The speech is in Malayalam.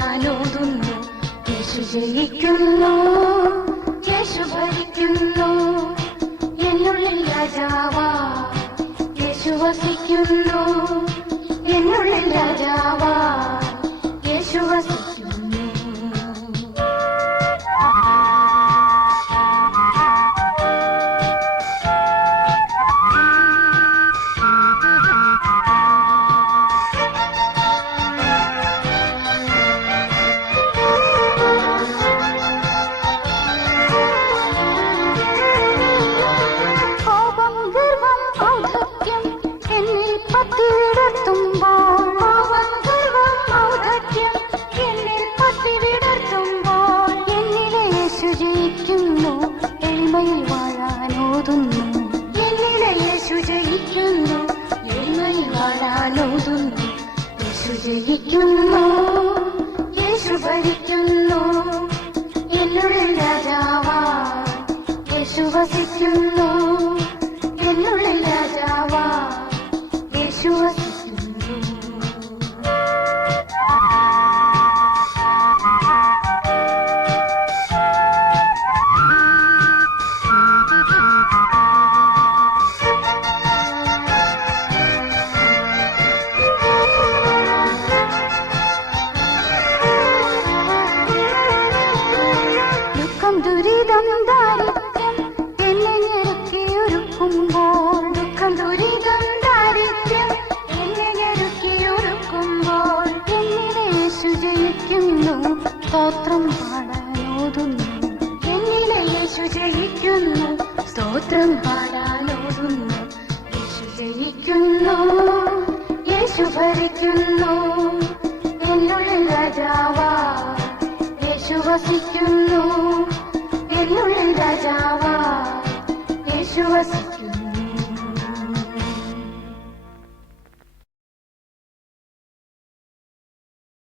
വാഴാനോതുന്നു. യേശു ജയിക്കുന്നു, യേശു ഭരിക്കുന്നു, എന്നുള്ളിൽ രാജാവാ യേശു വസിക്കുന്നു, എന്നുള്ളിൽ രാജാവാ യേശു വസിക്കുന്നു. എളിമയിൽ വാഴാനോതുന്നു, എന്നിലെ യേശു ജയിക്കുന്നു, എളിമയിൽ വാഴാനോതുന്നു. യേശു ജയിക്കുന്നു, യേശു ഭരിക്കുന്നു, എന്നുള്ളിൽ രാജാവാ യേശു വസിക്കുന്നു, എന്നുള്ളിൽ രാജാവാ യേശു വസിക്കുന്നു. ദുരിതം ദാരിദ്ര്യം എന്നെ ഞെരുക്കിയൊരുക്കുമ്പോൾ, ദുഃഖം ദുരിതം ദാരിദ്ര്യം എന്നെ ഞെരുക്കിയൊരുക്കുമ്പോൾ, എന്നിലെ യേശു ജയിക്കുന്നു, സ്തോത്രം പാടാനോതുന്നു, എന്നിലെ യേശു ജയിക്കുന്നു, സ്തോത്രം പാടാനോതുന്നു. യേശു ജയിക്കുന്നു, യേശു ഭരിക്കുന്നു, എന്നുള്ളിൽ രാജാവാ യേശു വസിക്കുന്നു, എന്നുള്ളിൽ രാജാവാ യേശു വസിക്കുന്നു.